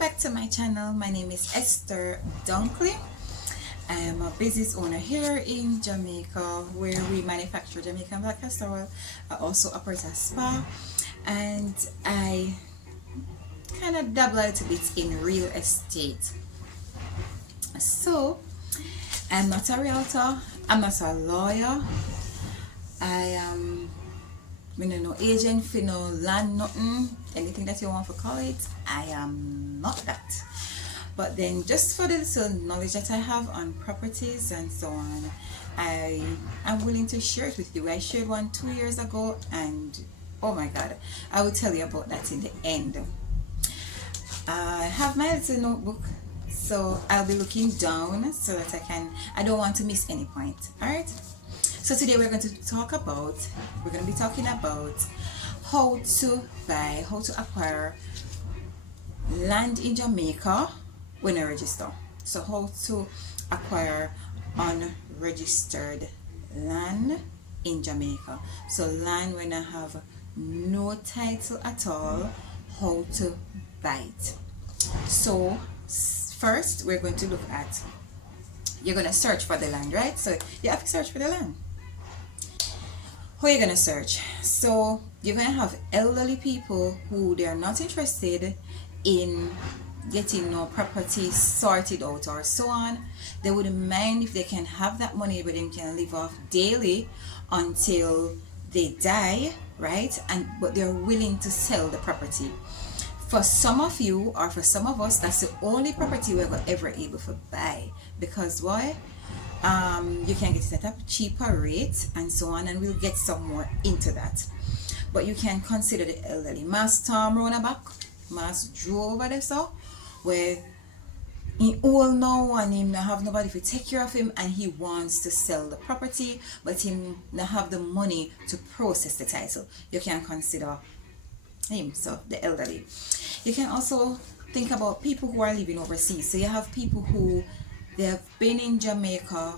back to my channel. My name is Esther Dunkley. I am a business owner here in Jamaica where we manufacture Jamaican black castor oil. I also operate a spa, and I kind of dabble a little bit in real estate. So I'm not a realtor, I'm not a lawyer, I am no agent for no land, nothing, anything that you want to call it. I am not that. But then, just for the little knowledge that I have on properties and so on, I am willing to share it with you. I shared one 2 years ago, and oh my god, I will tell you about that in the end. I have my little notebook, so I'll be looking down so that I don't want to miss any point. Alright? So today we're going to be talking about how to acquire land in Jamaica when I register. So how to acquire unregistered land in Jamaica. So land when I have no title at all, how to buy it. So first we're going to look at, you're going to search for the land, right? So you have to search for the land. How are you going to search? So you're going to have elderly people who they are not interested in getting no property sorted out or so on. They wouldn't mind if they can have that money, but they can live off daily until they die, right? But they're willing to sell the property. For some of you, or for some of us, that's the only property we're ever able to buy. Because why? You can get it at a cheaper rate and so on, and we'll get some more into that. But you can consider the elderly. Mass storm round the back, mass drove over there, so where he all now and him not have nobody to take care of him, and he wants to sell the property, but him not have the money to process the title. You can consider him, so the elderly. You can also think about people who are living overseas. So you have people who they have been in Jamaica,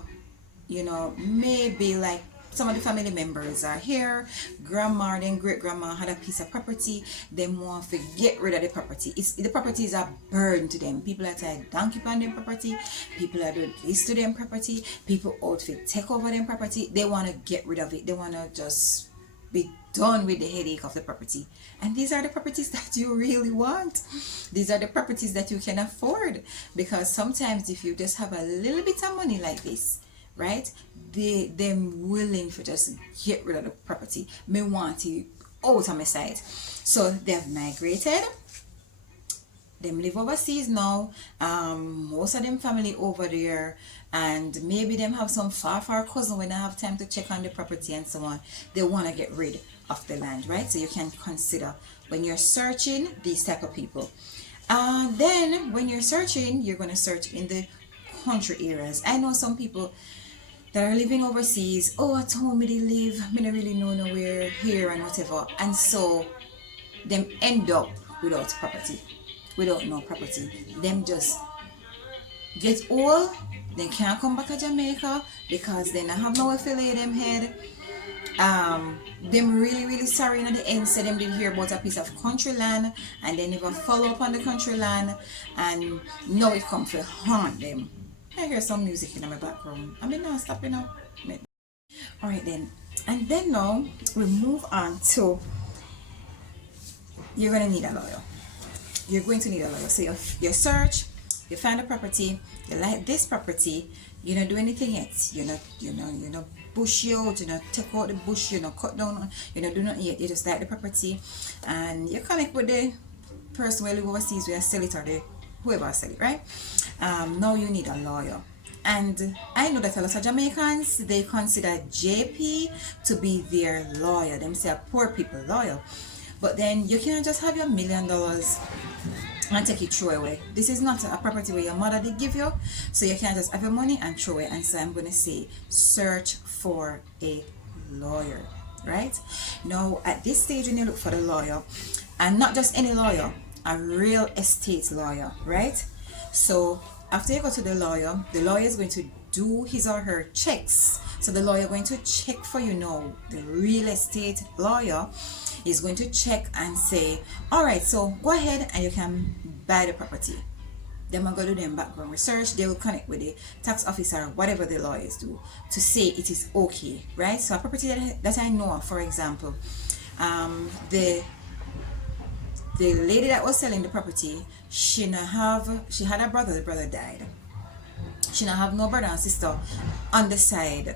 maybe like some of the family members are here, grandma and great grandma had a piece of property, they want to get rid of the property. The property is a burden to them. People are tired donkey on them property, people are doing this to them property, people out to take over them property. They want to get rid of it. They want to just be done with the headache of the property. And these are the properties that you really want. These are the properties that you can afford, because sometimes if you just have a little bit of money like this, right, they're willing to just get rid of the property. May want it out of my side. So they've migrated, them live overseas now, most of them family over there, and maybe them have some far cousin when they have time to check on the property and so on. They want to get rid of the land, right? So you can consider when you're searching these type of people. Then when you're searching, you're going to search in the country areas. I know some people that are living overseas. Oh, at home they live, I don't really know nowhere here and whatever, and so them end up without property, without no property. Them just get old, they can't come back to Jamaica because they don't have nowhere to lay them head. Them really sorry in the end, say them did hear about a piece of country land and they never follow up on the country land, and now it come to haunt them. I hear some music in my background. I mean, not stopping up. Alright then. And then now we move on to, you're going to need a lawyer. You're going to need a lawyer. So you search, you find a property, you like this property, you don't do anything yet. You're not bush out, take out the bush, cut down, do nothing yet. You just like the property and you connect with the person who live overseas where sell it, or the whoever sell it, right? Now you need a lawyer. And I know that a lot of Jamaicans, they consider JP to be their lawyer. They say a poor people lawyer. But then you can't just have your $1 million and take it throw away. This is not a property where your mother did give you. So you can't just have your money and throw it. And so I'm going to say, search for a lawyer, right? Now at this stage when you look for the lawyer, and not just any lawyer, a real estate lawyer, right? So after you go to the lawyer is going to do his or her checks. So the lawyer going to check for you now. The real estate lawyer is going to check and say, all right, so go ahead and you can buy the property. Them are going to do them background research. They will connect with the tax officer, whatever the lawyers do, to say it is okay, right? So a property that I know of, for example, the lady that was selling the property, she had a brother. The brother died. She not have no brother and sister on the side,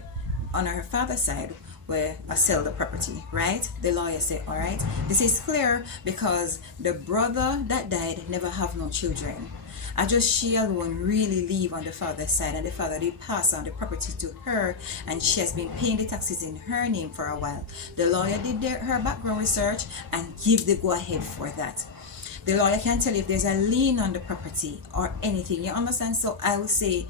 on her father's side, where I sell the property, right? The lawyer said, all right, this is clear because the brother that died never have no children. I just she alone really live on the father's side, and the father did pass on the property to her, and she has been paying the taxes in her name for a while. The lawyer did her background research and give the go ahead for that. The lawyer can tell you if there's a lien on the property or anything, you understand? So I would say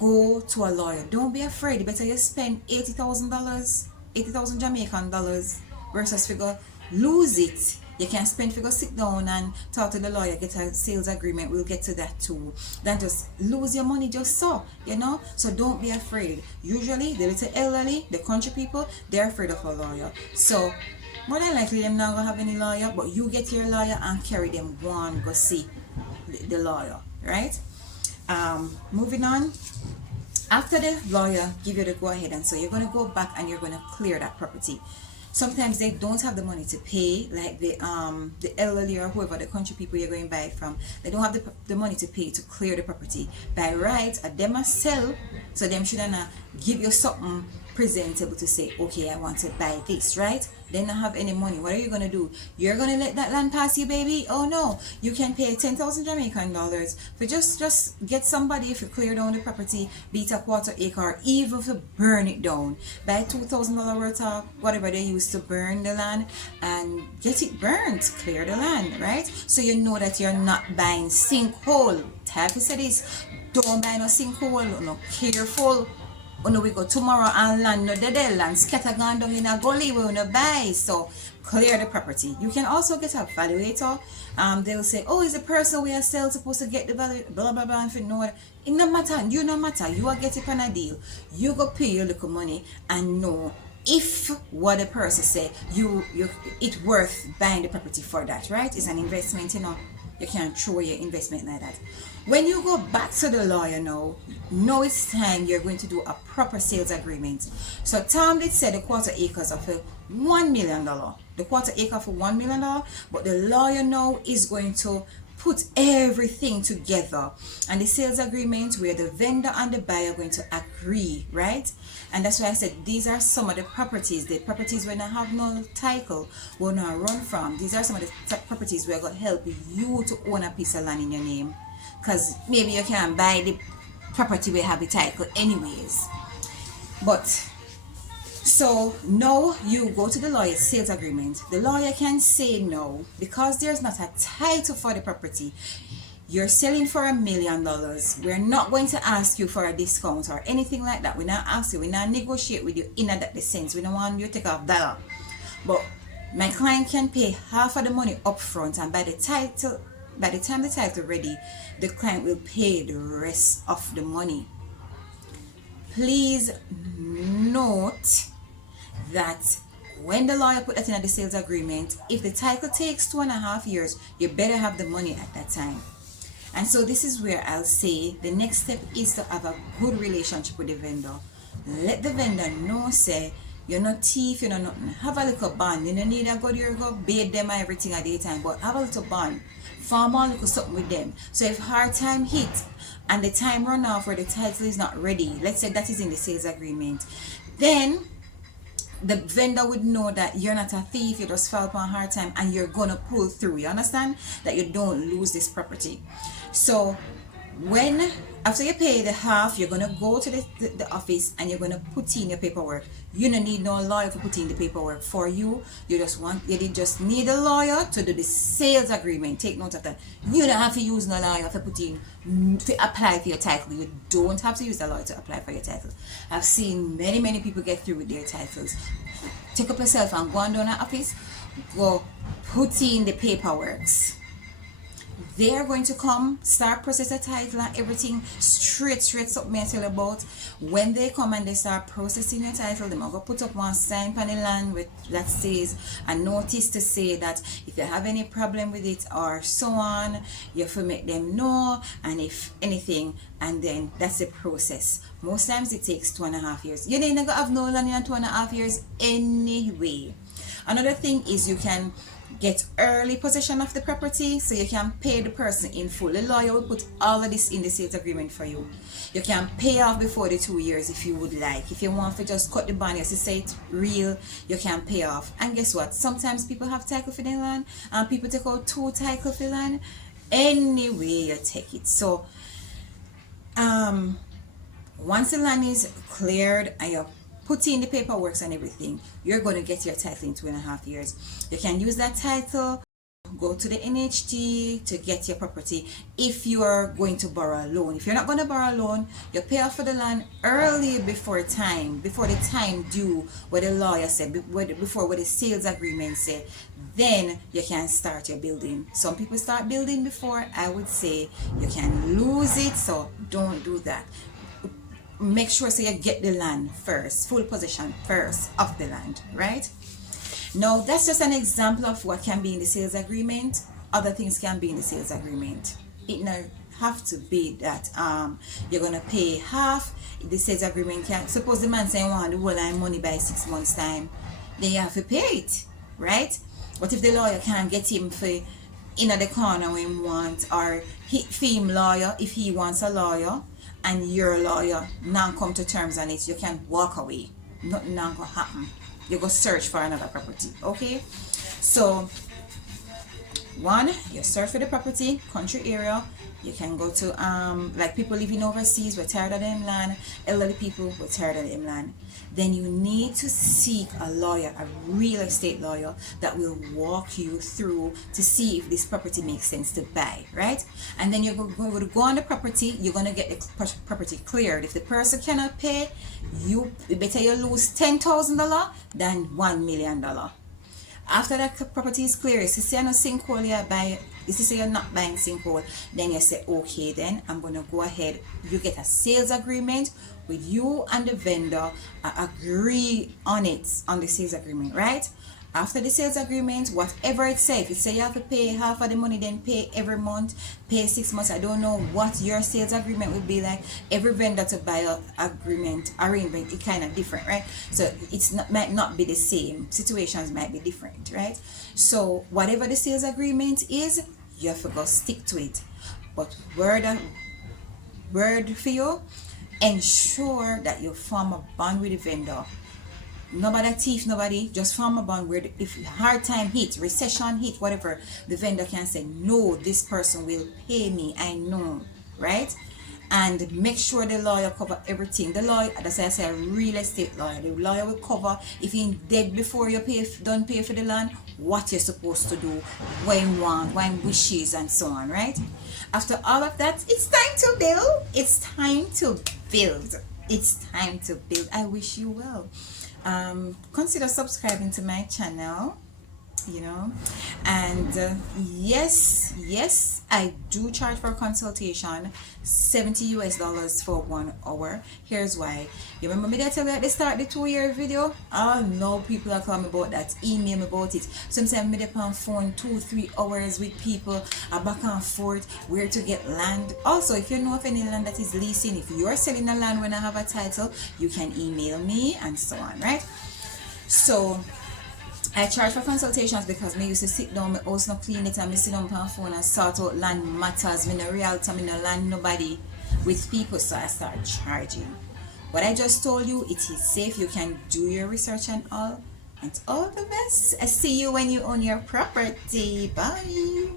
go to a lawyer. Don't be afraid. Better you spend $80,000, 80,000 Jamaican dollars versus figure lose it. You can spend figure sit down and talk to the lawyer, get a sales agreement. We'll get to that too. Then just lose your money just so, you know. So don't be afraid. Usually the little elderly, the country people, they're afraid of a lawyer. So more than likely them not gonna have any lawyer, but you get your lawyer and carry them go on go see the lawyer, right? Moving on. After the lawyer give you the go ahead, and so you're gonna go back and you're gonna clear that property. Sometimes they don't have the money to pay, like the elderly or whoever, the country people you're going to buy it from, they don't have the money to pay to clear the property. By right, them a sell, so them should not give you something presentable to say, okay, I want to buy this, right? They don't have any money. What are you going to do? You're going to let that land pass you, baby? Oh no, you can pay 10,000 Jamaican dollars for just get somebody if you clear down the property, beat a quarter acre, or even if you burn it down. Buy $2,000 worth of whatever they use to burn the land and get it burnt, clear the land, right? So you know that you're not buying sinkhole. Type say this, don't buy no sinkhole, no, careful. When we go tomorrow and land no dead land, scatter gone down in a gully we wanna buy. So clear the property. You can also get a valuator. They'll say, oh, is the person we are still supposed to get the value, blah blah blah. If you know it no matter, you no matter, you are getting on a deal. You go pay your little money and know if what the person say you it worth buying the property for that, right? It's an investment, you know. You can't throw your investment like that. When you go back to the lawyer now it's time you're going to do a proper sales agreement. So Tom did say the quarter acres of $1 million. The quarter acre for $1 million, but the lawyer now is going to put everything together, and the sales agreement where the vendor and the buyer are going to agree, right? And that's why I said these are some of the properties when I have no title will not run from. These are some of the properties where I'm going to help you to own a piece of land in your name, because maybe you can't buy the property where you have the title anyways. But so now you go to the lawyer's sales agreement. The lawyer can say no because there's not a title for the property. You're selling for $1 million. We're not going to ask you for a discount or anything like that. We're not asking you. We're not negotiate with you in that sense. We don't want you to take off dollar. But my client can pay half of the money up front, and by the time the title ready, the client will pay the rest of the money. Please note that when the lawyer put that in the sales agreement, if the title takes 2.5 years, you better have the money at that time. And so this is where I'll say the next step is to have a good relationship with the vendor. Let the vendor know, say, you're not thief, you're not nothing. Have a little bond. You don't need a good year go bathe them and everything at the time, but have a little bond. Farm a little something with them. So if hard time hit and the time run off where the title is not ready, let's say that is in the sales agreement, then the vendor would know that you're not a thief, you just fell upon hard time and you're gonna pull through. You understand? That you don't lose this property. So when after you pay the half, you're gonna go to the office and you're gonna put in your paperwork. You don't need no lawyer to put in the paperwork for you. You just need a lawyer to do the sales agreement. Take note of that. You don't have to use no lawyer to put in to apply for your title. You don't have to use a lawyer to apply for your title. I've seen many people get through with their titles. Take up yourself and go on down to the office, go put in the paperwork. They are going to come, start process the title and everything straight up me tell about. When they come and they start processing your title, they're going to put up one sign on the land with that says a notice to say that if you have any problem with it or so on, you have to make them know, and if anything, and then that's the process. Most times it takes 2.5 years. You ain't gonna have no land in 2.5 years anyway. Another thing is you can get early possession of the property, so you can pay the person in full. The lawyer will put all of this in the sales agreement for you. You can pay off before the 2 years if you would like. If you want to just cut the bond, as you say it's real, you can pay off. And guess what? Sometimes people have title for their land and people take out 2 title for land. Anyway you take it. So once the land is cleared and you put in the paperwork and everything, you're going to get your title in 2.5 years. You can use that title, go to the NHT to get your property if you are going to borrow a loan. If you're not going to borrow a loan, you pay off for the land early before the time due, what the lawyer said, before what the sales agreement said. Then you can start your building. Some people start building before. I would say you can lose it, so don't do that. Make sure so you get the land first, full possession first of the land, right? Now that's just an example of what can be in the sales agreement. Other things can be in the sales agreement. It now have to be that you're gonna pay half. The sales agreement can, suppose the man saying want the whole line money by 6 months time, then you have to pay it, right? But if the lawyer can't get him for in the corner when he wants, or him lawyer if he wants a lawyer, and your lawyer now come to terms on it, you can walk away. Nothing now gonna happen. You go search for another property. Okay, so one, you search for the property, country area. You can go to like people living overseas, we're tired of them land. Elderly people, we're tired of them land. Then you need to seek a lawyer, a real estate lawyer that will walk you through to see if this property makes sense to buy, right? And then you're going to go on the property. You're going to get the property cleared. If the person cannot pay, you better you lose $10,000 than $1 million. After that property is clear, if you say no sinkhole you buy, if you say you're not buying sinkhole, then you say okay, then I'm gonna go ahead. You get a sales agreement with you and the vendor, agree on it, on the sales agreement, right? After the sales agreement, whatever it says, if you say you have to pay half of the money, then pay every month, pay 6 months. I don't know what your sales agreement would be like. Every vendor to buy a arrangement, it kind of different, right? So it's not, might not be the same. Situations might be different, right? So whatever the sales agreement is, you have to go stick to it. But word for you, ensure that you form a bond with the vendor. Nobody thief, nobody, just form a bond where if hard time hit, recession hit, whatever, the vendor can say, no, this person will pay me, I know, right? And make sure the lawyer cover everything. The lawyer, that's why I say a real estate lawyer. The lawyer will cover if he's dead before you don't pay for the land, what you're supposed to do, when you want, when wishes, and so on, right? After all of that, it's time to build. It's time to build. It's time to build. I wish you well. Consider subscribing to my channel, you know, and yes, I do charge for a consultation, $70 for 1 hour. Here's why. You remember me that tell you at the start the 2-year video? Oh no, people are calling me about that, email me about it. Sometimes me up on phone 2-3 hours with people, back and forth where to get land. Also, if you know of any land that is leasing, if you're selling a land when I have a title, you can email me and so on, right? So I charge for consultations because me used to sit down, my house not clean it, and me sit down on phone and sort out land matters. Me no realtor, me no land nobody with people, so I start charging. What I just told you, it is safe. You can do your research and all the best. I see you when you own your property. Bye.